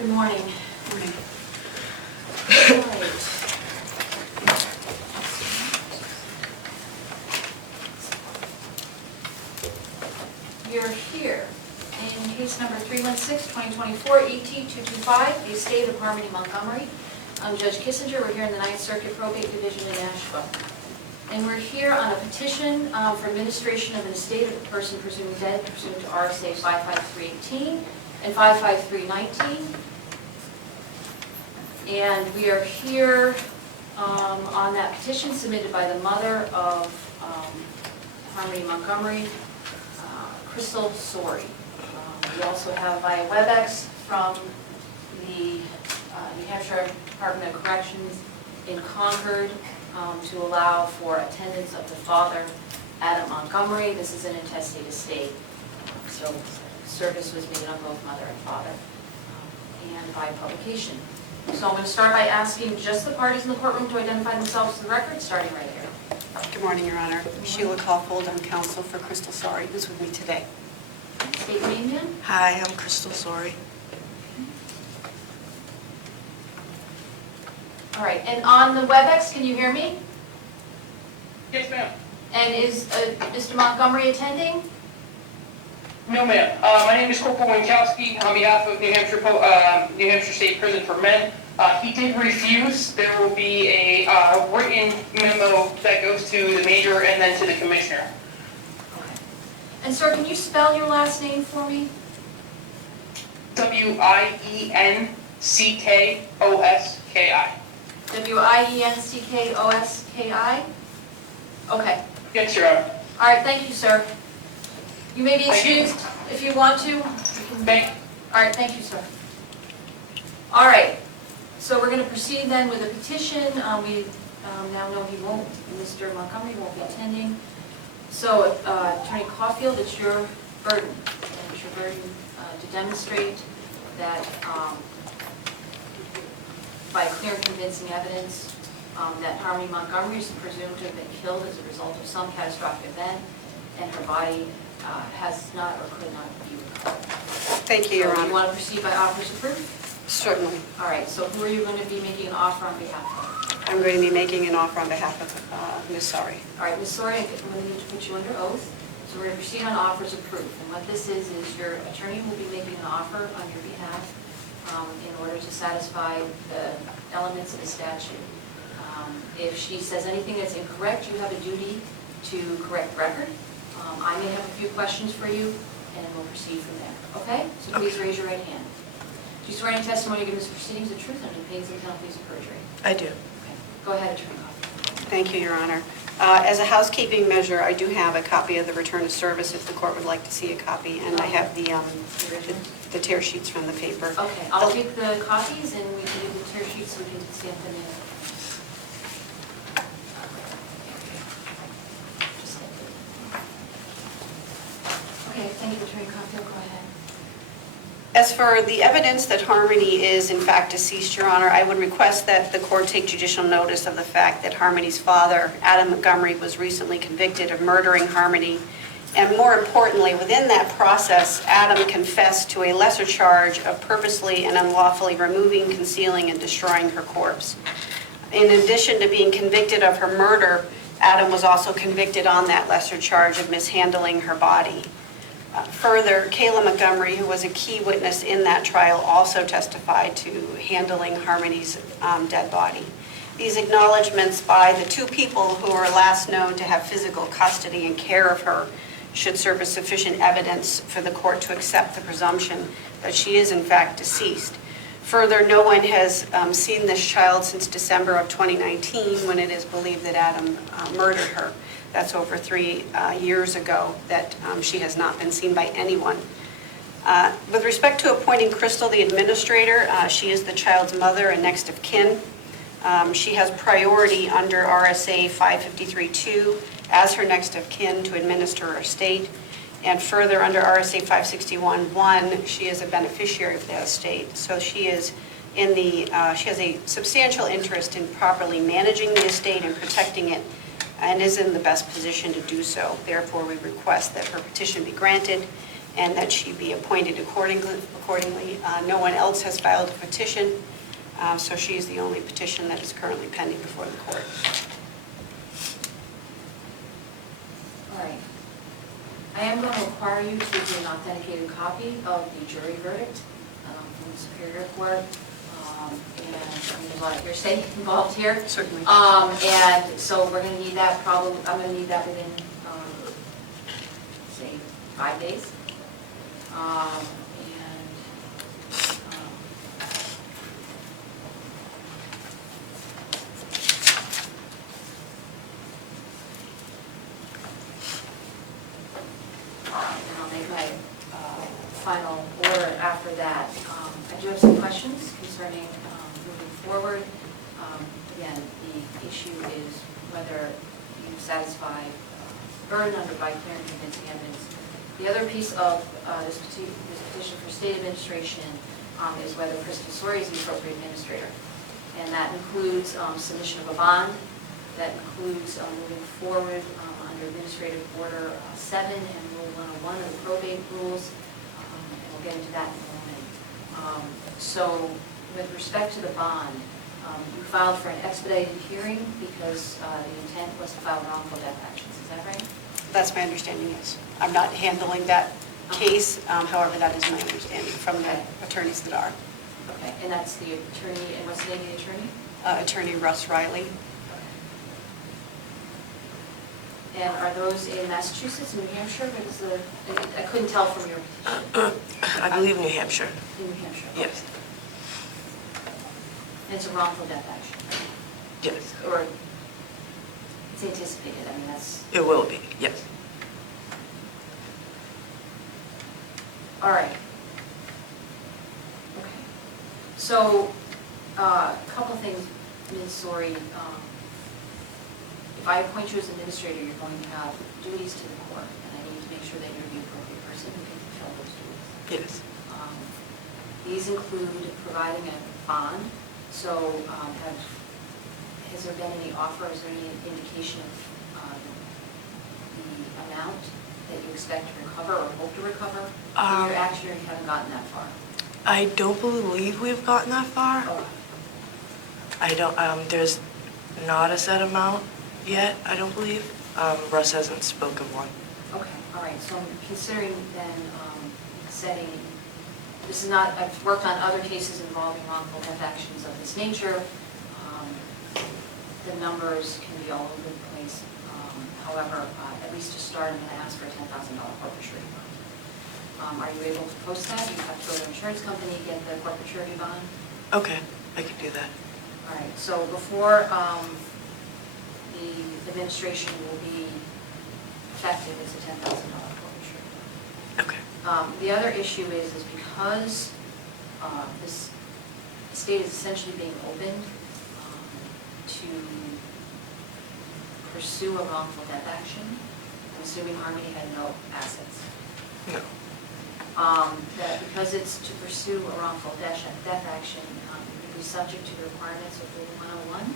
Good morning. Morning. All right. You're here in case number 316-2024, ET-225, the estate of Harmony Montgomery. I'm Judge Kissinger. We're here in the Ninth Circuit Probate Division in Nashville. And we're here on a petition for administration of an estate of a person presumed dead pursuant to RSA 55318 and 55319. And we are here on that petition submitted by the mother of Harmony Montgomery, Crystal Sorey. We also have via WebEx from the New Hampshire Department of Corrections in Concord to allow for attendance of the father, Adam Montgomery. This is an intestate estate, so service was made on both mother and father, and by publication. So I'm going to start by asking just the parties in the courtroom to identify themselves to the record, starting right here. Good morning, Your Honor. Sheila Caulfield, I'm counsel for Crystal Sorey, who's with me today. State your name, ma'am. Hi, I'm Crystal Sorey. All right, and on the WebEx, can you hear me? Yes, ma'am. And is Mr. Montgomery attending? No, ma'am. My name is Corporal Winkowski on behalf of New Hampshire State Prison for Men. He did refuse. There will be a written memo that goes to the major and then to the commissioner. Okay. And sir, can you spell your last name for me? Wienckkoski. Wienckkoski? Okay. Yes, Your Honor. All right, thank you, sir. You may be excused if you want to. All right, thank you, sir. All right, so we're going to proceed then with a petition. We now know Mr. Montgomery won't be attending. So Attorney Caulfield, it's your burden. It's your burden to demonstrate that by clear and convincing evidence that Harmony Montgomery is presumed to have been killed as a result of some catastrophic event, and her body has not or could not be recovered. Thank you, Your So Honor. you want to proceed by offers of proof? Certainly. All right, so who are you going to be making an offer on behalf of? I'm going to be making an offer on behalf of Ms. Sorey. All right, Ms. Sorey, I'm going to need to put you under oath. So we're going to proceed on offers of proof. And what this is your attorney will be making an offer on your behalf in order to satisfy the elements of the statute. If she says anything that's incorrect, you have a duty to correct the record. I may have a few questions for you, and we'll proceed from there. Okay? So please raise your right hand. Do you swear any testimony given in this proceedings the truth and the pains and penalties of perjury? I do. Okay. Go ahead, Attorney Caulfield. Thank you, Your Honor. As a housekeeping measure, I do have a copy of the return of service if the court would like to see a copy, and I have the tear sheets from the paper. Okay, I'll take the copies and we can do the tear sheets so we can stamp them in. Okay, thank you, Attorney Caulfield, go ahead. As for the evidence that Harmony is in fact deceased, Your Honor, I would request that the court take judicial notice of the fact that Harmony's father, Adam Montgomery, was recently convicted of murdering Harmony. And more importantly, within that process, Adam confessed to a lesser charge of purposely and unlawfully removing, concealing, and destroying her corpse. In addition to being convicted of her murder, Adam was also convicted on that lesser charge of mishandling her body. Further, Kayla Montgomery, who was a key witness in that trial, also testified to handling Harmony's dead body. These acknowledgments by the two people who were last known to have physical custody and care of her should serve as sufficient evidence for the court to accept the presumption that she is in fact deceased. Further, no one has seen this child since December of 2019, when it is believed that Adam murdered her. That's over 3 years ago that she has not been seen by anyone. With respect to appointing Crystal the administrator, she is the child's mother and next of kin. She has priority under RSA 553-2 as her next of kin to administer her estate. And further, under RSA 561-1, she is a beneficiary of that estate. So she is she has a substantial interest in properly managing the estate and protecting it, and is in the best position to do so. Therefore, we request that her petition be granted and that she be appointed accordingly. No one else has filed a petition, so she is the only petition that is currently pending before the court. All right. I am going to require you to give me an authenticated copy of the jury verdict from the Superior Court. And there's a lot of hearsay involved here. Certainly. And so we're going to need that I'm going to need that within, say, 5 days. And I'll make my final order after that. I do have some questions concerning moving forward. Again, the issue is whether you satisfy burden under by clear and convincing evidence. The other piece of this petition for state administration is whether Crystal Sorey is the appropriate administrator. And that includes submission of a bond. That includes moving forward under Administrative Order 7 and Rule 101 of the probate rules. And we'll get into that in a moment. So with respect to the bond, you filed for an expedited hearing because the intent was to file wrongful death actions. Is that right? That's my understanding, yes. I'm not handling that case, however, that is my understanding from the attorneys that are. Okay, and that's the attorney, and what's the name of the attorney? Attorney Russ Riley. Okay. And are those in Massachusetts, New Hampshire? What is I couldn't tell from your petition. I believe New Hampshire. In New Hampshire? Yes. And it's a wrongful death action, right? Yes. Or it's anticipated, I mean, that's... It will be, yes. All right. Okay. So, a couple things, Ms. Sorey. If I appoint you as administrator, you're going to have duties to the court, and I need to make sure that you're the appropriate person who can fulfill those duties. Yes. These include providing a bond. So, has there been any offer, is there any indication of the amount that you expect to recover or hope to recover in your action, or you haven't gotten that far? I don't believe we've gotten that far. Oh. I don't, there's not a set amount yet, I don't believe. Russ hasn't spoken one. Okay, all right, so I'm considering then setting, this is not, I've worked on other cases involving wrongful death actions of this nature. The numbers can be all over the place. However, at least to start, I'm going to ask for a $10,000 corporate surety bond. Are you able to post that? You have to go to an insurance company, get the corporate surety bond? Okay, I can do that. All right, so before the administration will be effective, it's a $10,000 corporate surety bond. Okay. The other issue is because this estate is essentially being opened to pursue a wrongful death action, I'm assuming Harmony had no assets. No. That because it's to pursue a wrongful death action, it would be subject to the requirements of Rule 101,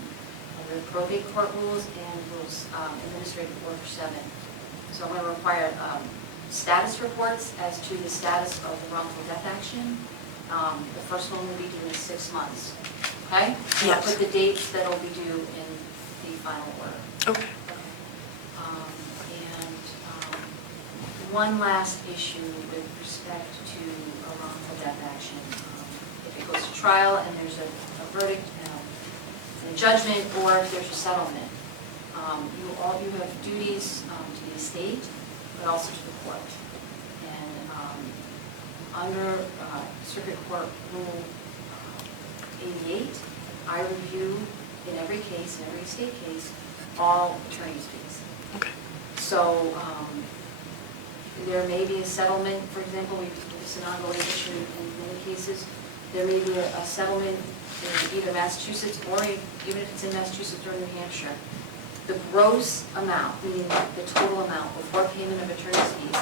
under the probate court rules and rules Administrative Order 7. So I'm going to require status reports as to the status of the wrongful death action. The first one will be due in 6 months. Okay? So I'll Yes. put the dates that will be due in the final order. Okay. One last issue with respect to a wrongful death action. If it goes to trial and there's a verdict and a judgment, or if there's a settlement, you have duties to the estate, but also to the court. And under Circuit Court Rule 88, I review in every case, in every estate case, all attorney's fees. Okay. So there may be a settlement, for example, it's an ongoing issue in many cases. There may be a settlement in either Massachusetts or even if it's in Massachusetts or New Hampshire. The gross amount, meaning the total amount before payment of attorney's fees,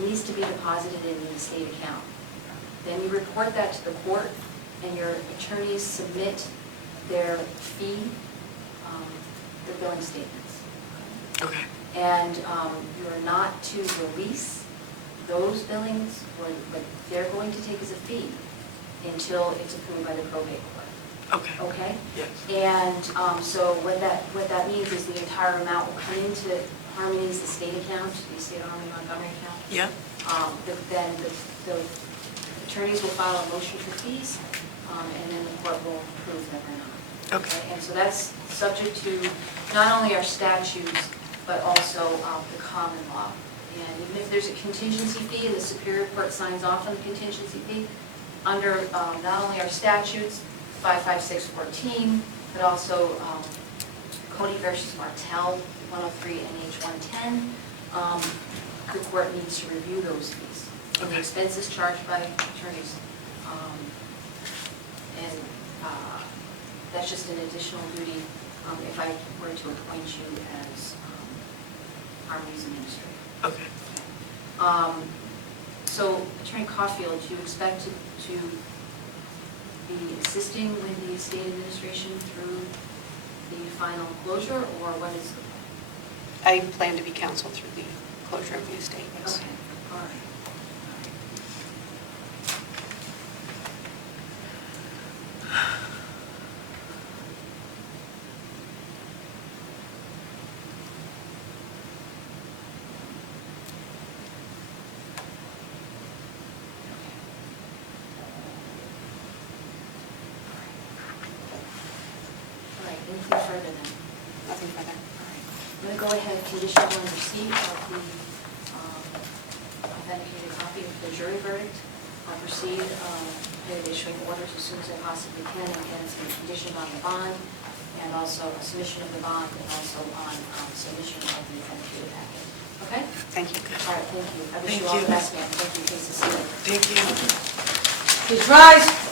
needs to be deposited in the estate account. Then you report that to the court, and your attorneys submit their fee, the billing statements. Okay. And you are not to release those billings, what they're going to take as a fee until it's approved by the probate court. Okay. Okay? Yes. And so what that means is the entire amount will come into Harmony's estate account, the estate of Harmony Montgomery account. Yeah. Then the attorneys will file a motion for fees, and then the court will approve them or not. Okay. And so that's subject to not only our statutes, but also the common law. And even if there's a contingency fee and the Superior Court signs off on the contingency fee, under not only our statutes, 55614, but also Cody versus Martell, 103 NH 110, the court needs to review those fees. And the Okay. expenses charged by attorneys. And that's just an additional duty if I were to appoint you as Harmony's administrator. Okay. So Attorney Caulfield, do you expect to be assisting with the estate administration through the final closure, or what is? I plan to be counsel through the closure of the estate, yes. Okay, all right. All right, anything further then? Nothing further. All right. I'm going to go ahead and condition on receipt of the authenticated copy of the jury verdict. I'll proceed in issuing orders as soon as I possibly can, and again, it's been conditioned on the bond, and also a submission of the bond, and also on submission of the authenticated packet. Okay? Thank you. All right, thank you. I wish Thank you all you. the best, ma'am. Thank you, Casey. Thank you. Please rise.